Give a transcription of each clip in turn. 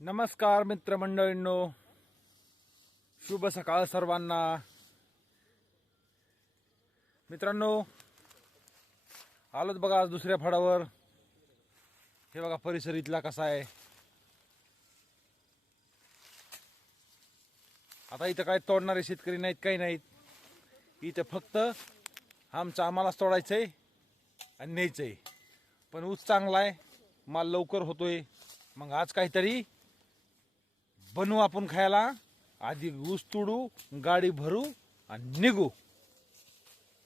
नमस्कार मित्रमंडळींनो. शुभ सकाळ सर्वांना. मित्रांनो आलोच बघा आज दुसऱ्या फळावर हे बघा परिसर इथला कसा आहे. आता इथं काय तोडणारे शेतकरी नाहीत काही नाहीत. इथं फक्त आमचं आम्हालाच तोडायचं आहे आणि न्यायचं आहे पण ऊस चांगला आहे माल लवकर होतोय. मग आज काहीतरी बनवू आपण खायला. आधी ऊस तोडू गाडी भरू आणि निघू.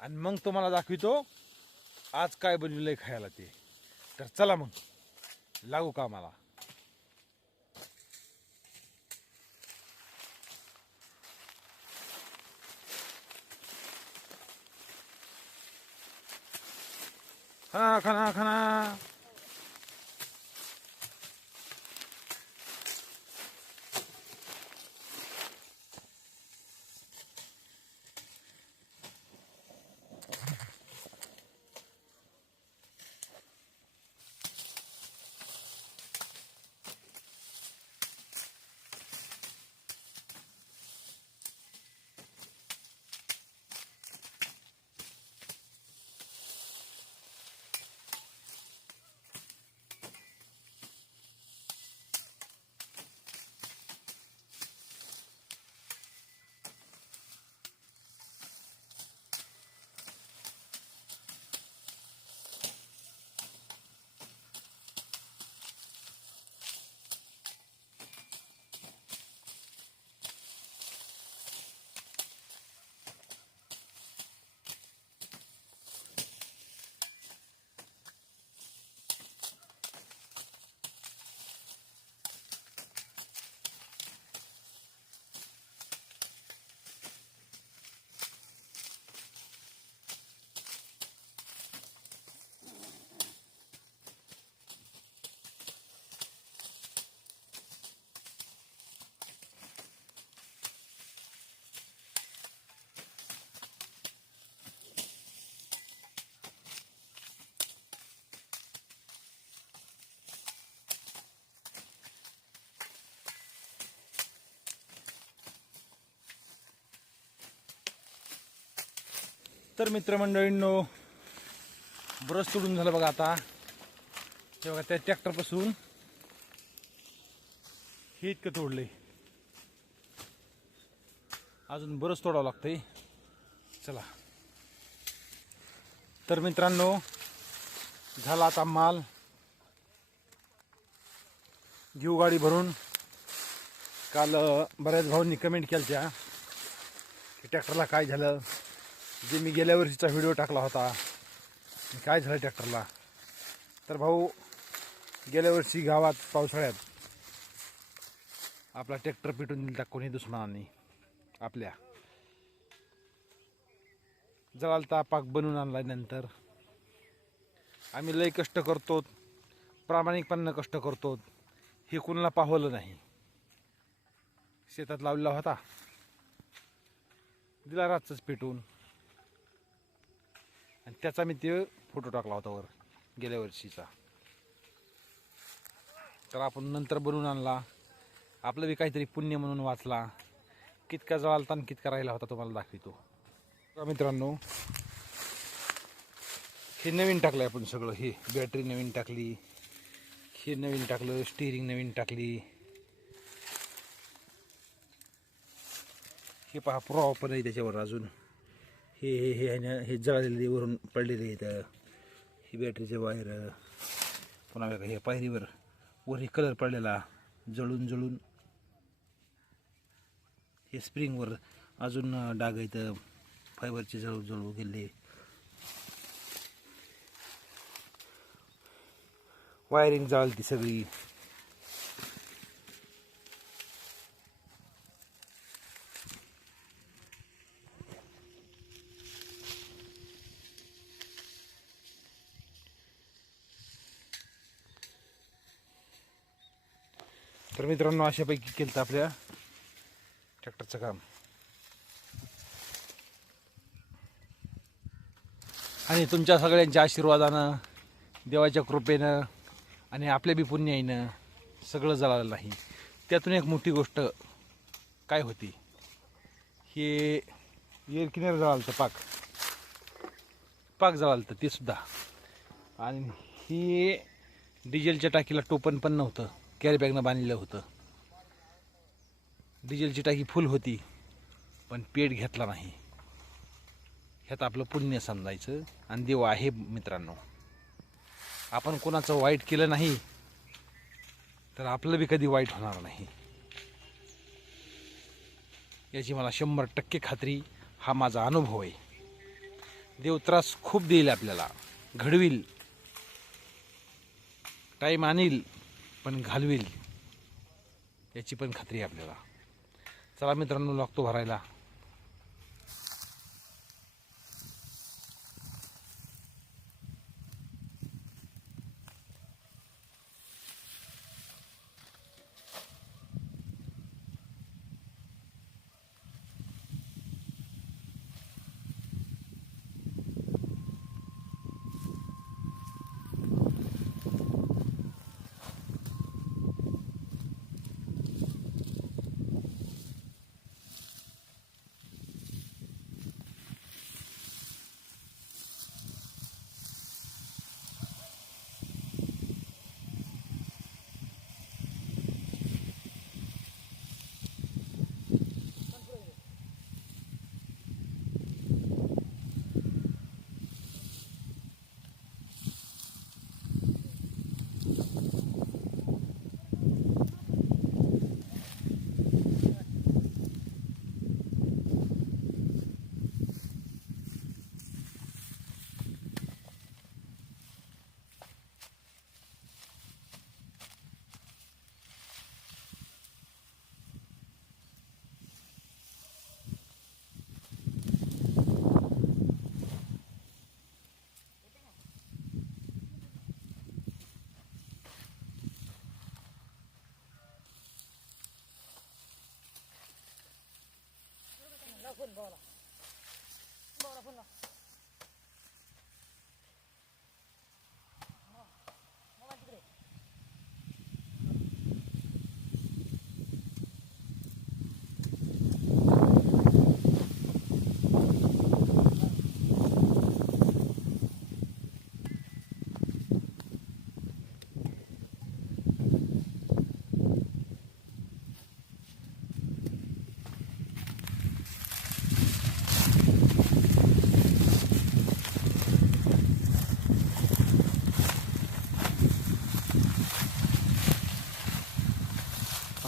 आणि मग तुम्हाला दाखवितो आज काय बनविलंय खायला ते. तर चला मग. लागू का मला खना खाना खाना. तर मित्रमंडळींनो ब्रश सोडून झालं बघा आता. हे बघा त्या ट्रॅक्टरपासून हे इतकं तोडलंय. अजून बरंच तोडावं लागतंय. चला. तर मित्रांनो झाला आता माल. घेऊ गाडी भरून. काल बऱ्याच भाऊंनी कमेंट केल्या की ट्रॅक्टरला काय झालं. जे मी गेल्या वर्षीचा व्हिडिओ टाकला होता काय झालं ट्रॅक्टरला? तर भाऊ गेल्या वर्षी गावात पावसाळ्यात आपला ट्रॅक्टर पिटून दिला कोणी दुश्मनांनी आपल्या. जळालता पाक बनवून आणला नंतर. आम्ही लय कष्ट करतो प्रामाणिकपणानं कष्ट करतो हे कुणाला पाहवलं नाही. शेतात लावलेला होता. दिला रातच पेटून. आणि त्याचा मी ते फोटो टाकला होता वर गेल्या वर्षीचा. तर आपण नंतर बनवून आणला. आपलं बी काहीतरी पुण्य म्हणून वाचला. कितका जळालता आणि कितका राहिला होता तुम्हाला दाखवितो. मित्रांनो हे नवीन टाकलं आपण सगळं. हे बॅटरी नवीन टाकली. हे नवीन टाकलं स्टिअरिंग नवीन टाकली. हे पहा पुरावा पण आहे त्याच्यावर अजून. हे हे हे आहे हे जळालेले वरून पडलेले आहेत. ही बॅटरीचे वायर पुन्हा बघा हे पायरीवर वर हे कलर पडलेला जळून जळून. हे स्प्रिंगवर अजून डाग आहेत. फायबरचे जळू जळू गेले. वायरिंग जळाली सगळी. तर मित्रांनो अशापैकी केलं तर आपल्या ट्रॅक्टरचं काम. आणि तुमच्या सगळ्यांच्या आशीर्वादानं देवाच्या कृपेनं आणि आपल्या बी पुण्याईनं सगळं जळालं नाही. त्यातून एक मोठी गोष्ट काय होती? हे एअर जळालं होतं पाक. पाक जळालं होतं ते सुद्धा. आणि ही डिझेलच्या टाकीला टोपण पण नव्हतं. कॅरी बॅगनं बांधलेलं होतं. डिझेलची टाकी फुल होती पण पेट घेतला नाही. ह्यात आपलं पुण्य समजायचं आणि देव आहे मित्रांनो. आपण कोणाचं वाईट केलं नाही तर आपलं बी कधी वाईट होणार नाही. याची मला शंभर टक्के खात्री हा माझा अनुभव आहे. देव त्रास खूप देईल आपल्याला. घडविल. टाईम आणील. पण घालवेल याची पण खात्री आहे आपल्याला. चला मित्रांनो लागतो भरायला. 不能了。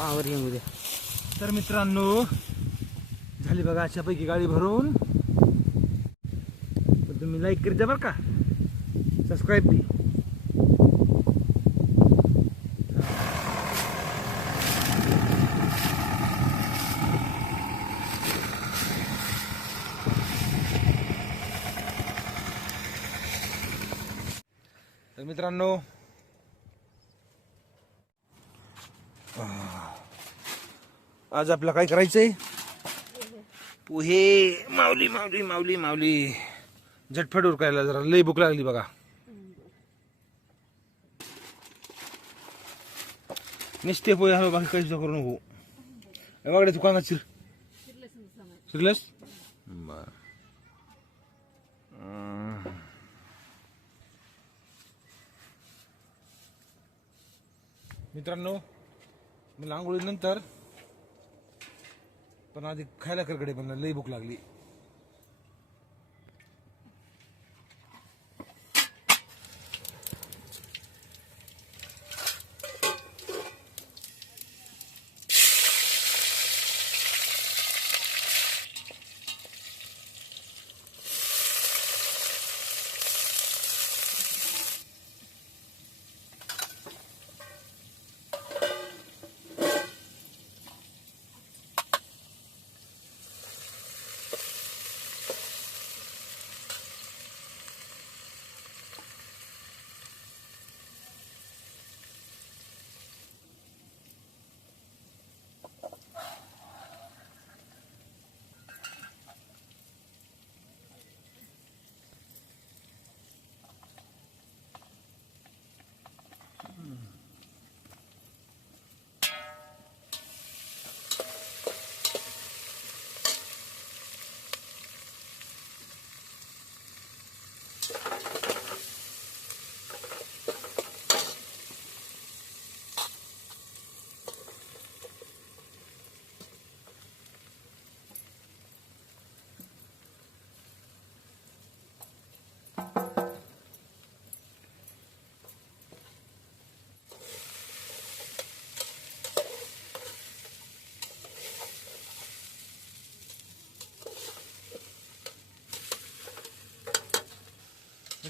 आवर येऊ द्या. तर मित्रांनो झाली बघा अशापैकी गाडी भरून. तुम्ही लाईक करीत जा बरं का. सबस्क्राईब बी. तर मित्रांनो आज आपल्याला काय करायचंय? पोहे माऊली माऊली माऊली माऊली. झटफट उरकायला जरा लई भूक लागली बघा. निस्ते पोहे हवे बाकी काहीच करू नको. हे बघा दुकानात शिर. शिरलस? बर. मित्रांनो मला आंघोळीनंतर पण आधी खायला करकडे पण लई भूक लागली.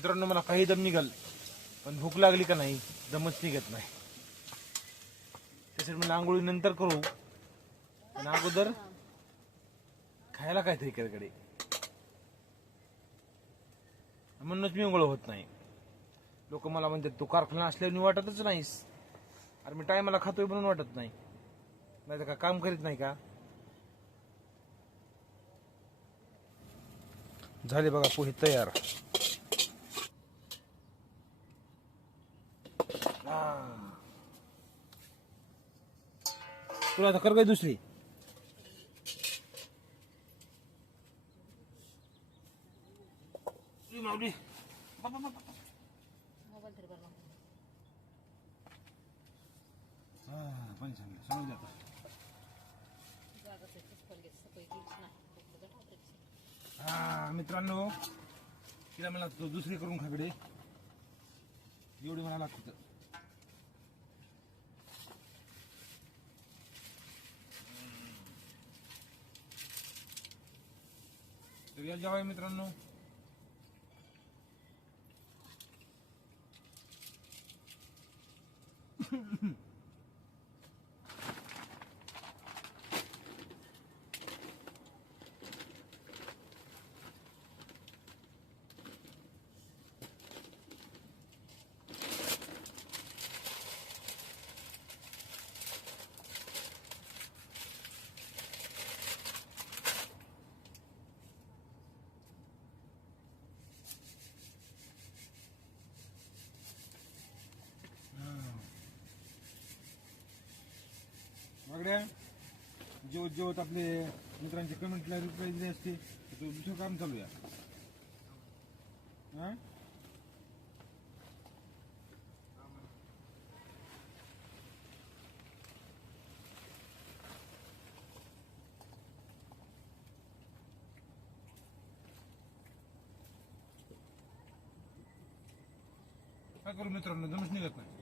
मित्रांनो मला काही दम निघाल पण भूक लागली का नाही दमच निघत नाही. त्यासाठी मला आंघोळी नंतर करू. पण अगोदर खायला काहीतरी कडे म्हणूनच मी आंघोळ होत नाही. लोक मला म्हणतात तू कारखाना असल्याने वाटतच नाहीस. अरे मी टायमाला खातोय म्हणून वाटत नाही. नाही तर का काम करीत नाही का? झाले बघा पोहे तयार. तुला आता कर काय दुसरी? ई माऊली. बा, बा, हा, पाणी सांगलं सांगू दे हा मित्रांनो तिला मला तो दुसरी करून खाकडे एवढी मला लागतं. तर या जेवाय मित्रांनो वागड्या जेवत जेवत आपले मित्रांचे कमेंटला रिप्लाय दिले असते. तो दुसरं काम चालू हा? काय करू मित्रांनो? जमच निघत नाही.